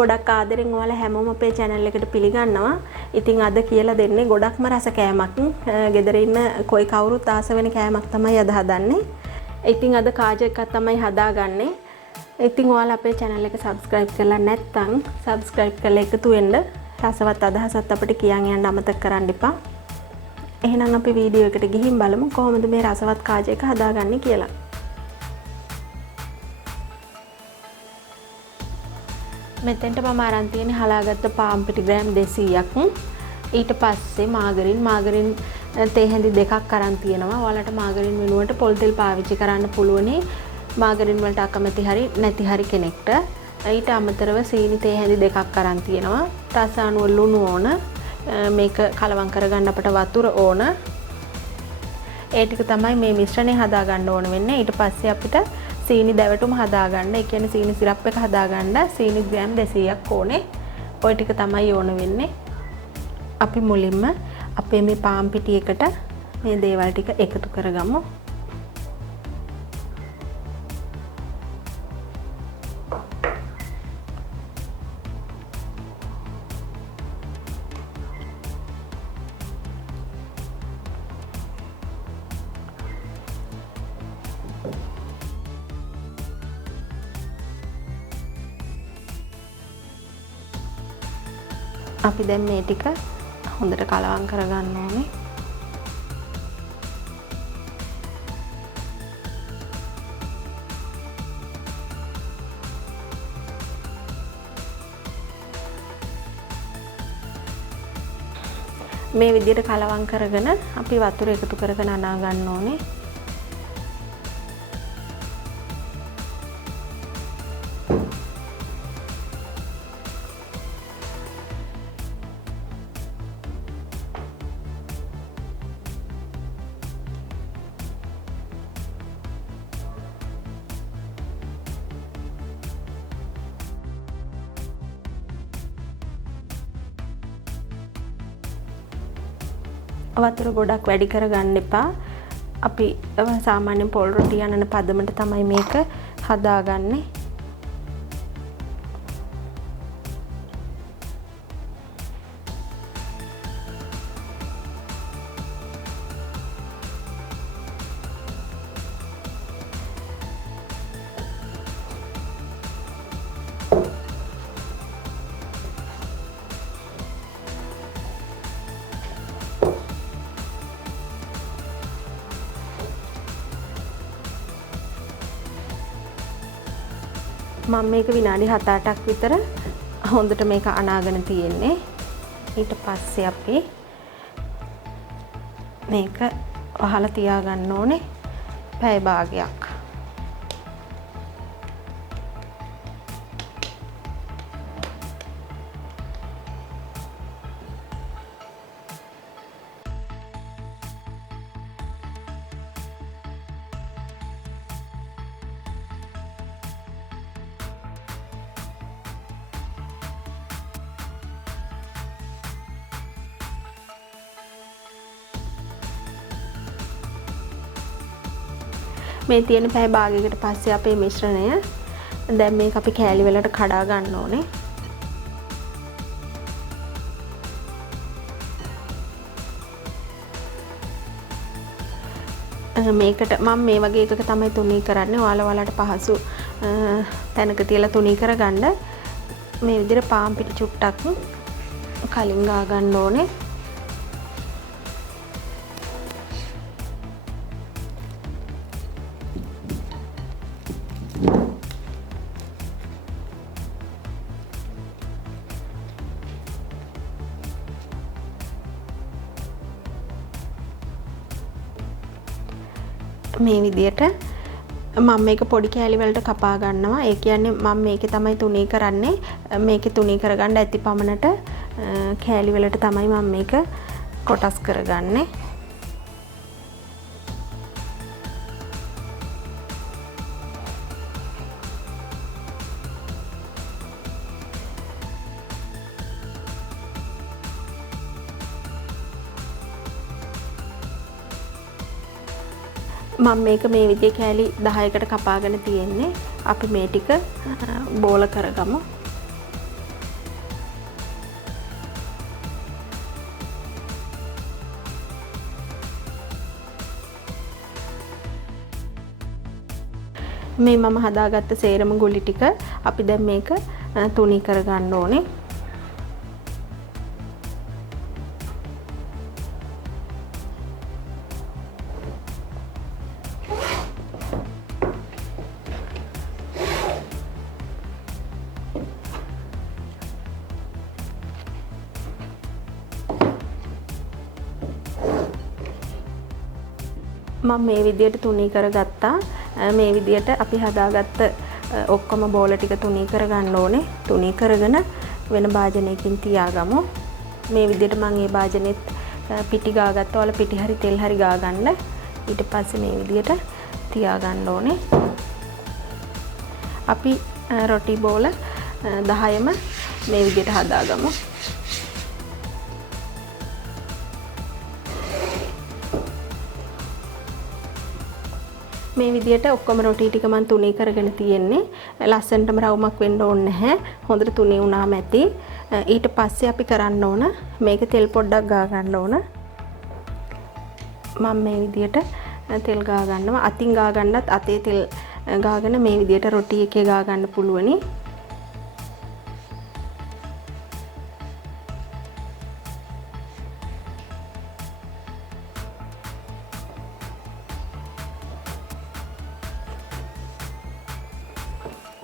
ගොඩක් ආදරෙන් ඔයාලා හැමෝම අපේ channel එකට පිළිගන්නවා. ඉතින් අද කියලා දෙන්නේ ගොඩක්ම රස කෑමක්. ගෙදර ඉන්න කොයි කවුරුත් ආස වෙන කෑමක් තමයි අද හදන්නේ. ඉතින් අද කාජ එකක් තමයි හදාගන්නේ. ඉතින් ඔයාලා අපේ channel එක subscribe කරලා නැත්නම් subscribe කරලා එකතු වෙන්න. රසවත් අදහසත් අපිට කියන් යන්න අමතක කරන්න එපා. එහෙනම් අපි වීඩියෝ එකට ගිහින් බලමු කොහොමද මේ රසවත් කාජ එක හදාගන්නේ කියලා. මෙතෙන්ට මම අරන් තියෙන්නේ හලාගත්ත පාන් පිටි ග්‍රෑම් 200ක්. ඊට පස්සේ මාගරින් තේ හැඳි දෙකක් අරන් තියෙනවා. ඔයාලට මාගරින් වෙනුවට පොල් තෙල් පාවිච්චි කරන්න පුළුවනි. මාගරින් වලට අකමැති හරි නැති හරි කෙනෙක්ට. ඊට අමතරව සීනි තේ හැඳි දෙකක් අරන් තියෙනවා. රස අනුව ලුණු ඕන. මේක කලවම් කරගන්න අපට වතුර ඕන. ඒ ටික තමයි මේ මිශ්‍රණය හදා ගන්න ඕන වෙන්නේ. ඊට පස්සේ අපිට සීනි දැවටුම හදාගන්න. ඒ කියන්නේ සීනි සිරප් එක හදාගන්න සීනි ග්‍රෑම් 200ක් ඕනේ. ওই ටික තමයි ඕන වෙන්නේ. අපි මුලින්ම අපේ මේ පාන් පිටි එකට මේ දේවල් ටික එකතු කරගමු. අපි දැන් මේ ටික හොඳට කලවම් කරගන්න ඕනේ. මේ විදිහට කලවම් කරගෙන අපි වතුර එකතු කරගෙන අනා ගන්න ඕනේ. වතුර ගොඩක් වැඩි කරගන්න එපා. අපි සාමාන්‍යයෙන් පොල් රොටි යනන පදමට තමයි මේක හදාගන්නේ. මම මේක විනාඩි 7-8ක් විතර හොඳට මේක අනාගෙන තියෙන්නේ. ඊට පස්සේ අපි මේක වහලා තියාගන්න ඕනේ පැය භාගයක්. මේ තියෙන පැය භාගයකට පස්සේ අපේ මිශ්‍රණය දැන් මේක අපි කෑලි වලට කඩා ගන්න ඕනේ. මේකට මම මේ වගේ එකක තමයි තුනී කරන්නේ. ඔයාලට පහසු තැනක තියලා තුනී කරගන්න. මේ විදිහට පාන් පිටි චුට්ටක් කලින් ගා ගන්න ඕනේ. මේ විදියට මම මේක පොඩි කෑලි වලට කපා ගන්නවා. ඒ කියන්නේ මම මේකේ තමයි තුනී කරන්නේ. මේකේ තුනී කරගන්න ඇති පමණට කෑලි වලට තමයි මම මේක කොටස් කරගන්නේ. මම මේක මේ විදිහේ කෑලි 10කට කපාගෙන තියෙන්නේ. අපි මේ ටික බෝල කරගමු. මේ මම හදාගත්ත සේරම ගුලි ටික අපි දැන් මේක තුනී කරගන්න ඕනේ. මම මේ විදියට තුනී කරගත්තා. මේ විදියට අපි හදාගත්ත ඔක්කොම බෝල ටික තුනී කරගන්න ඕනේ. තුනී කරගෙන වෙන භාජනයකින් තියාගමු. මේ විදියට මම මේ භාජනෙත් පිටි ගාගත්තා. ඔයාලා පිටි හරි තෙල් හරි ගාගන්න. ඊට පස්සේ මේ විදියට තියාගන්න ඕනේ. අපි රොටි බෝල 10ම මේ විදියට හදාගමු. මේ විදියට ඔක්කොම රොටි ටික මම තුනී කරගෙන තියෙන්නේ. ලස්සනටම රවුමක් වෙන්න ඕනේ නැහැ. හොඳට තුනී වුණාම ඇති. ඊට පස්සේ අපි කරන්න ඕන මේක තෙල් පොඩ්ඩක් ගා ගන්න ඕන. මම මේ විදියට තෙල් ගා ගන්නවා. අතින් ගා ගන්නත් අතේ තෙල් ගාගෙන මේ විදියට රොටි එකේ ගා ගන්න පුළුවනි.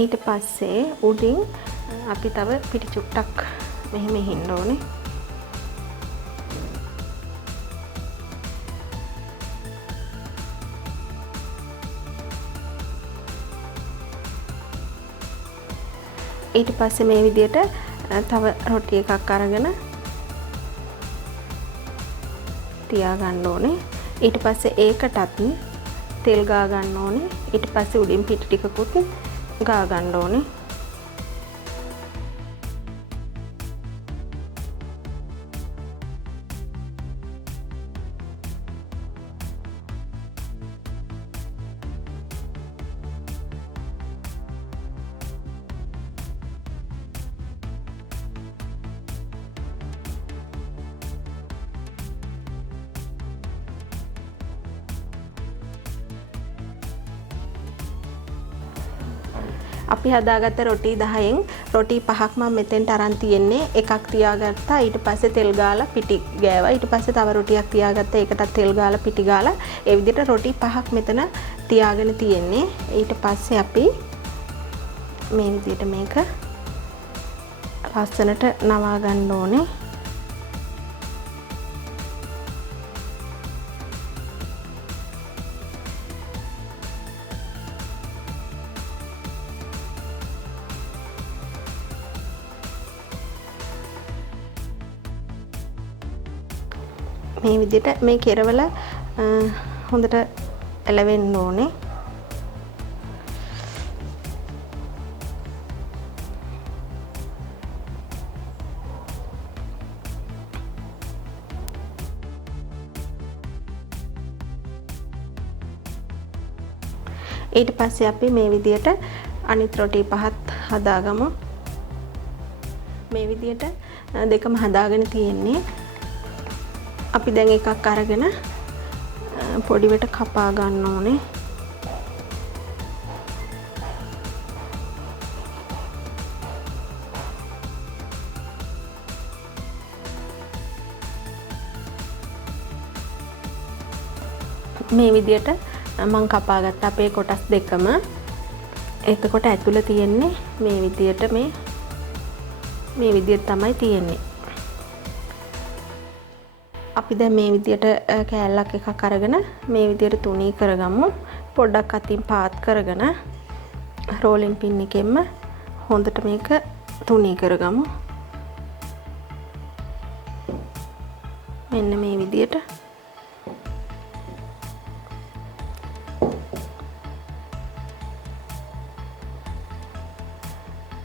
ඊට පස්සේ උඩින් අපි තව පිටි චුට්ටක් මෙහෙම හින්න ඕනේ. ඊට පස්සේ මේ විදියට තව රොටි එකක් අරගෙන තියා ගන්න ඕනේ. ඊට පස්සේ ඒකටත් තෙල් ගා ගන්න ඕනේ. ඊට පස්සේ උඩින් පිටි ටිකකුත් ගා ගන්න ඕනේ. අපි හදාගත්ත රොටි 10න් රොටි 5ක් මම මෙතෙන්ට අරන් තියෙන්නේ. එකක් තියාගත්තා. ඊට පස්සේ තෙල් ගාලා පිටි ගෑවා. ඊට පස්සේ තව රොටියක් තියාගත්තා. ඒකටත් තෙල් ගාලා පිටි ගාලා ඒ විදිහට රොටි 5ක් මෙතන තියාගෙන තියෙන්නේ. ඊට පස්සේ අපි මේ විදිහට මේක ලස්සනට නවා ගන්න ඕනේ. මේ විදිහට මේ කෙරවල හොඳට එලවෙන්න ඕනේ. ඊට පස්සේ අපි මේ විදිහට අනිත් රොටි පහත් හදාගමු. මේ විදිහට දෙකම හදාගෙන තියෙන්නේ. අපි දැන් එකක් අරගෙන පොඩිවට කපා ගන්න ඕනේ. මේ විදියට මම කපා ගත්ත අපේ කොටස් දෙකම. එතකොට ඇතුළේ තියෙන්නේ මේ විදියට මේ විදියට තමයි තියෙන්නේ. අපි දැන් මේ විදියට කෑල්ලක් එකක් අරගෙන මේ විදියට තුනී කරගමු. පොඩ්ඩක් අතින් පාත් කරගෙන රෝලින් පින් එකෙන්ම හොඳට මේක තුනී කරගමු. මෙන්න මේ විදියට.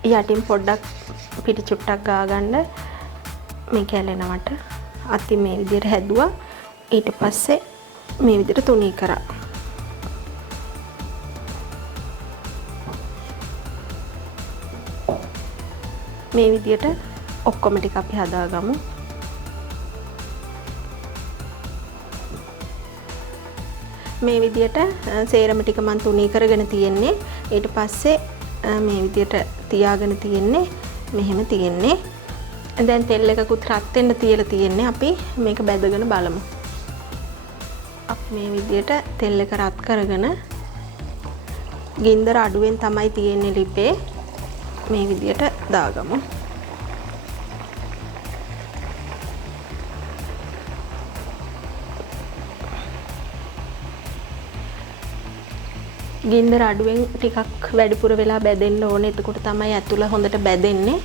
යටින් පොඩ්ඩක් පිටි චුට්ටක් ගා ගන්න මේ කැලෙනවට. අතින් මේ විදියට හැදුවා. ඊට පස්සේ මේ විදියට තුනී කරා. මේ විදියට ඔක්කොම ටික අපි හදාගමු. මේ විදියට සේරම ටික මම තුනී කරගෙන තියෙන්නේ. ඊට පස්සේ මේ විදියට තියාගෙන තියෙන්නේ මෙහෙම තියෙන්නේ. දැන් තෙල් එකකුත් රත් වෙන්න තියලා තියෙන්නේ. අපි මේක බැදගෙන බලමු. අපි මේ විදියට තෙල් එක රත් කරගෙන ගින්දර අඩුවෙන් තමයි තියෙන්නේ ලිපේ. මේ විදියට දාගමු. ගින්දර අඩුවෙන් ටිකක් වැඩිපුර වෙලා බැදෙන්න ඕනේ. එතකොට තමයි ඇතුළ හොඳට බැදෙන්නේ.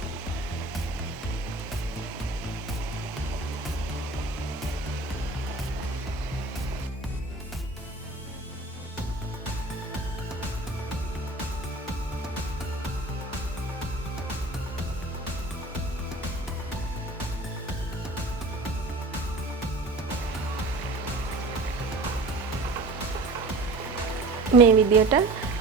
මේ විදියට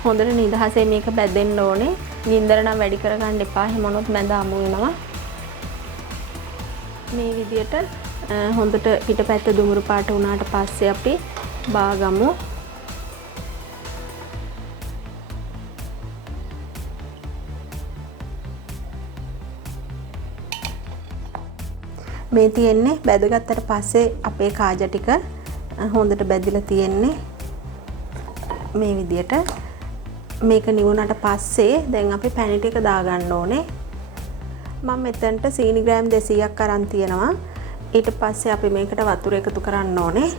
හොඳට නිදහසේ මේක බැදෙන්න ඕනේ. ගින්දර නම් වැඩි කරගන්න එපා. එහෙම වුණොත් මැද අමු වෙනවා. මේ විදියට හොඳට පිටපැත්ත දුමුරු පාට වුණාට පස්සේ අපි බාගමු. මේ තියෙන්නේ බැදගත්තට පස්සේ අපේ කාජ ටික හොඳට බැදිලා තියෙන්නේ. මේ විදියට මේක නිවුණාට පස්සේ දැන් අපි පැණි ටික දාගන්න ඕනේ. මම මෙතනට සීනි ග්‍රෑම් 200ක් අරන් තියනවා. ඊට පස්සේ අපි මේකට වතුර එකතු කරන්න ඕනේ.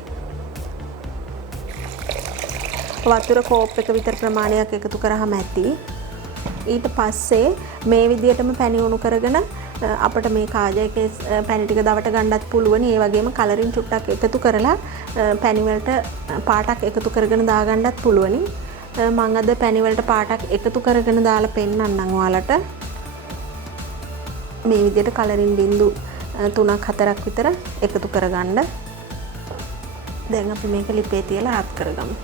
වතුර කෝප් එක විතර ප්‍රමාණයක් එකතු කරාම ඇති. ඊට පස්සේ මේ විදියටම පැණි උණු කරගෙන අපිට මේ කාජ එකේ පැණි ටික දවට ගන්නත් පුළුවන්. ඒ වගේම කලරින් චුට්ටක් එකතු කරලා පැණි වලට පාටක් එකතු කරගෙන දාගන්නත් පුළුවන්. මම අද පැණි වලට පාටක් එකතු කරගෙන දාලා පෙන්නන්නම් ඔයාලට. මේ විදිහට කලරින් බින්දු 3ක් 4ක් විතර එකතු කරගන්න. දැන් අපි මේක ලිපේ තියලා රත් කරගමු.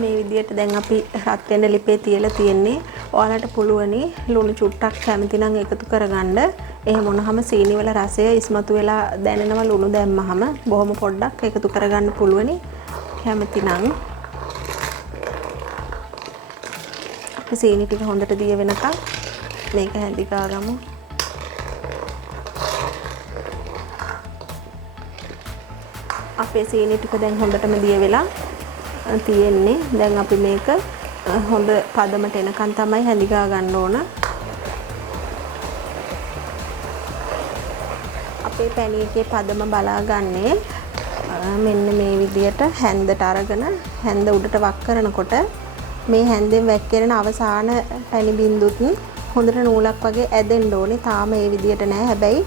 මේ විදිහට දැන් අපි රත් වෙන ලිපේ තියලා තියෙන්නේ. ඔයාලට පුළුවනි ලුණු චුට්ටක් කැමති නම් එකතු කරගන්න. එහෙම වුණාම සීනි වල රසය ඉස්මතු වෙලා දැනෙනවා ලුණු දැම්මහම. බොහොම පොඩ්ඩක් එකතු කරගන්න පුළුවනි කැමති නම්. අපි සීනි ටික හොඳට දිය වෙනකම් මේක හැඳි ගාගමු. අපේ සීනි ටික දැන් හොඳටම දිය වෙලා තියෙන්නේ. දැන් අපි මේක හොඳ පදමට එනකන් තමයි හැඳි ගා ගන්න ඕන. අපේ පැණි එකේ පදම බලාගන්නේ මෙන්න මේ විදියට හැන්දට අරගෙන හැන්ද උඩට වක් කරනකොට මේ හැන්දෙන් වැක්කිරෙන අවසාන පැණි බින්දුත් හොඳට නූලක් වගේ ඇදෙන්න ඕනේ. තාම මේ විදියට නෑ. හැබැයි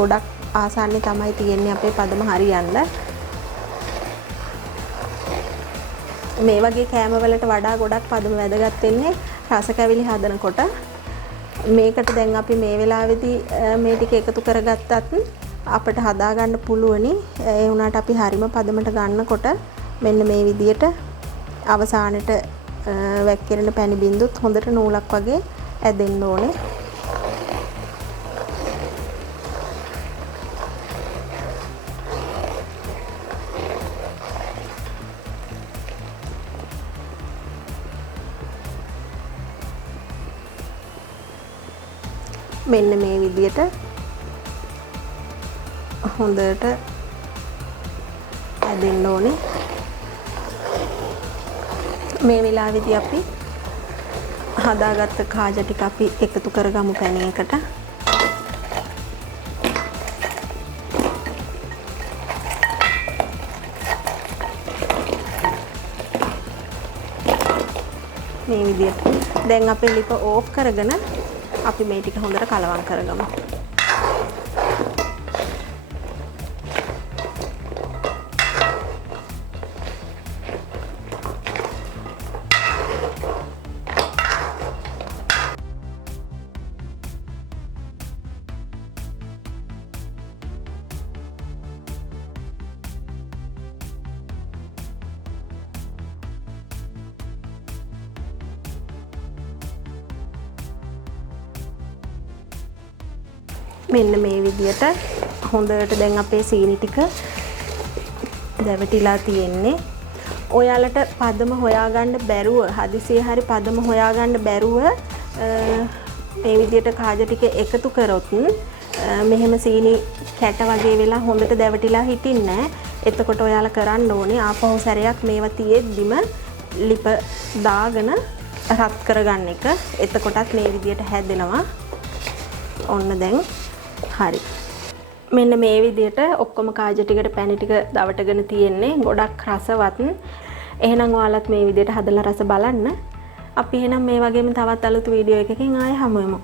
ගොඩක් ආසන්නේ තමයි තියෙන්නේ අපේ පදම හරියන්න. මේ වගේ කෑම වලට වඩා ගොඩක් පදම වැදගත් වෙන්නේ රස කැවිලි හදනකොට. මේකට දැන් අපි මේ වෙලාවේදී මේ ටික එකතු කරගත්තත් අපිට හදා ගන්න පුළුවනි. ඒ වුණාට අපි හරිම පදමට ගන්නකොට මෙන්න මේ විදියට අවසානෙට වැක්කිරෙන පැණි බින්දුත් හොඳට නූලක් වගේ ඇදෙන්න ඕනේ. මෙන්න මේ විදියට හොඳට ඇදෙන්න ඕනේ. මේ වෙලාවේදී අපි හදාගත්ත කාජ ටික අපි එකතු කරගමු පැණි එකට. මේ විදියට දැන් අපේ ලිප ඕෆ් කරගෙන අපි මේ ටික හොඳට කලවම් කරගමු. මෙන්න මේ විදියට හොඳට දැන් අපේ සීනි ටික දැවටිලා තියෙන්නේ. ඔයාලට පදම හොයාගන්න බැරුව හදිසියේ හරි පදම හොයාගන්න බැරුව මේ විදිහට කාජ ටික එකතු කරොත් මෙහෙම සීනි කැට වගේ වෙලා හොඳට දැවටිලා හිටින්නේ නැහැ. එතකොට ඔයාලා කරන්න ඕනේ ආපහු සැරයක් මේවා තියෙද්දිම ලිප දාගෙන රත් කරගන්න එක. එතකොටත් මේ විදිහට හැදෙනවා. ඔන්න දැන් හරි. මෙන්න මේ විදිහට ඔක්කොම කාජ ටිකට පැණි ටික දවටගෙන තියෙන්නේ. ගොඩක් රසවත්. එහෙනම් ඔයාලත් මේ විදිහට හදලා රස බලන්න. අපි එහෙනම් මේ වගේම තවත් අලුත් වීඩියෝ එකකින් ආයෙ හමු වෙමු.